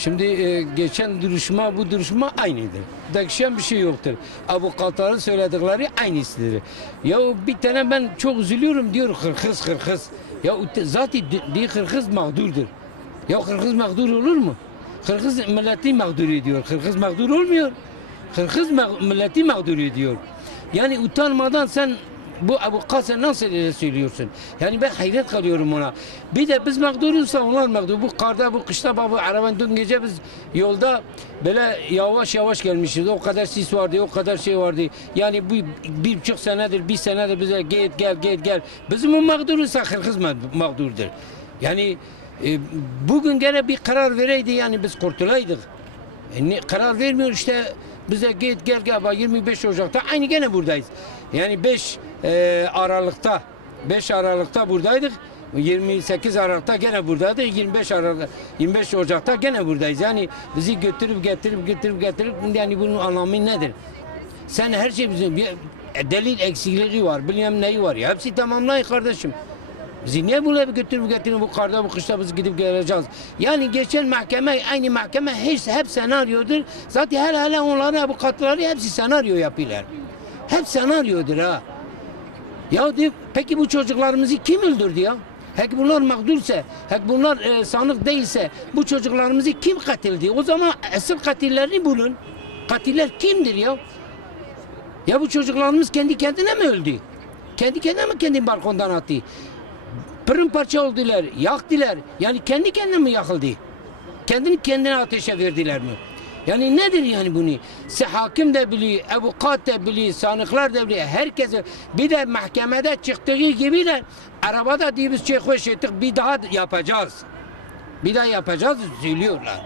Şimdi geçen duruşma bu duruşma aynıdır. Değişen bir şey yoktur. Avukatların söyledikleri aynısıdır. Ya bir tane ben çok üzülüyorum diyor Kırgız. Ya zaten diye Kırgız mağdurdur. Ya Kırgız mağdur olur mu? Kırgız milleti mağdur ediyor. Kırgız mağdur olmuyor. Kırgız milleti mağdur ediyor. Yani utanmadan sen bu avukatsa nasıl öyle söylüyorsun? Yani ben hayret kalıyorum ona. Bir de biz mağduruzsa onlar mağdur. Bu karda, bu kışta, bu arabanın dün gece biz yolda böyle yavaş yavaş gelmişiz. O kadar sis vardı, o kadar şey vardı. Yani bu 1,5 senedir, 1 senedir bize gel. Bizim o mağduruzsa Kırgız mağdurdur. Yani bugün gene bir karar vereydi yani biz kurtulaydık. Karar vermiyor işte bize gel bak 25 Ocak'ta aynı gene buradayız. Yani 5 Aralık'ta buradaydık. 28 Aralık'ta gene buradaydık. 25 Ocak'ta gene buradayız. Yani bizi getirip yani bunun anlamı nedir? Sen her şey bizim delil eksikliği var, bilmem neyi var ya. Hepsi tamamlayın kardeşim. Bizi niye buraya getirin bu karda bu kışta biz gidip geleceğiz. Yani geçen mahkeme aynı mahkeme hep senaryodur. Zaten hele onların avukatları hepsi senaryo yapıyorlar. Hep senaryodur ha. Ya diyor, peki bu çocuklarımızı kim öldürdü ya? Peki bunlar mağdursa, peki bunlar sanık değilse bu çocuklarımızı kim katildi? O zaman asıl katillerini bulun. Katiller kimdir ya? Ya bu çocuklarımız kendi kendine mi öldü? Kendi kendine mi kendi balkondan attı? Parça oldular, yaktılar. Yani kendi kendine mi yakıldı? Kendine ateşe verdiler mi? Yani nedir yani bunu? Hakim de biliyor, avukat da biliyor, sanıklar da biliyor. Herkes bir de mahkemede çıktığı gibi de arabada diye biz hoş ettik bir daha yapacağız. Bir daha yapacağız söylüyorlar.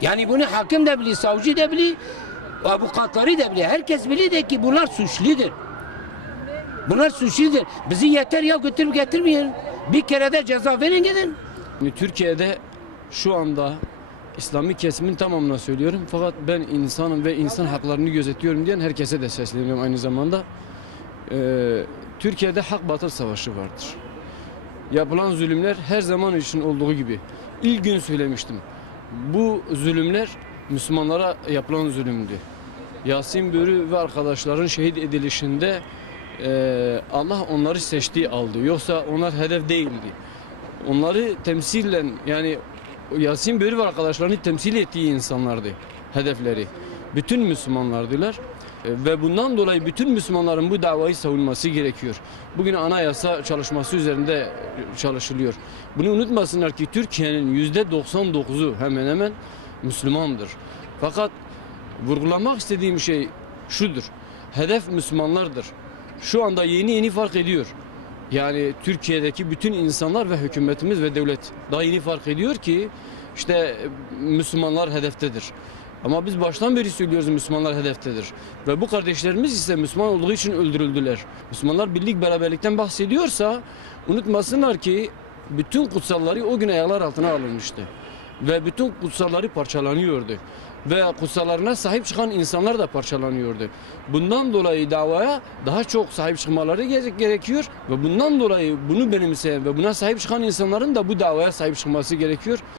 Yani bunu hakim de biliyor, savcı da biliyor, avukatları da biliyor. Herkes biliyor de ki bunlar suçludur. Bunlar suçludur. Bizi yeter ya götürüp getirmeyin. Bir kere de ceza verin gidin. Türkiye'de şu anda İslami kesimin tamamına söylüyorum. Fakat ben insanım ve insan haklarını gözetiyorum diyen herkese de sesleniyorum aynı zamanda. Türkiye'de hak batıl savaşı vardır. Yapılan zulümler her zaman için olduğu gibi. İlk gün söylemiştim. Bu zulümler Müslümanlara yapılan zulümdü. Yasin Börü ve arkadaşların şehit edilişinde Allah onları seçti aldı. Yoksa onlar hedef değildi. Onları temsilen yani Yasin Börü ve arkadaşlarını temsil ettiği insanlardı. Hedefleri. Bütün Müslümanlardılar. Ve bundan dolayı bütün Müslümanların bu davayı savunması gerekiyor. Bugün anayasa çalışması üzerinde çalışılıyor. Bunu unutmasınlar ki Türkiye'nin %99'u hemen hemen Müslümandır. Fakat vurgulamak istediğim şey şudur. Hedef Müslümanlardır. Şu anda yeni fark ediyor. Yani Türkiye'deki bütün insanlar ve hükümetimiz ve devlet daha yeni fark ediyor ki işte Müslümanlar hedeftedir. Ama biz baştan beri söylüyoruz Müslümanlar hedeftedir. Ve bu kardeşlerimiz ise Müslüman olduğu için öldürüldüler. Müslümanlar birlik beraberlikten bahsediyorsa unutmasınlar ki bütün kutsalları o gün ayaklar altına alınmıştı. Ve bütün kutsalları parçalanıyordu. Ve kutsallarına sahip çıkan insanlar da parçalanıyordu. Bundan dolayı davaya daha çok sahip çıkmaları gerekiyor. Ve bundan dolayı bunu benimseyen ve buna sahip çıkan insanların da bu davaya sahip çıkması gerekiyor.